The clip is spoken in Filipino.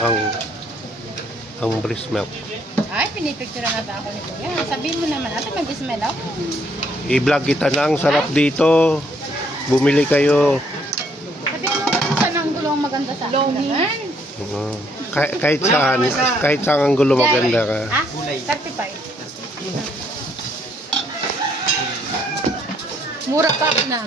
ang breast milk. Ay, pinipicture na ba ako ni Kuya? Sabihin mo naman, ate, mag-smell ako. I-vlog kita na, ang sarap dito. Bumili kayo. Sabihin mo kung saan ang gulong maganda sa akin. Kahit saan ang gulo maganda ka. Ah, 35. Mura pa na.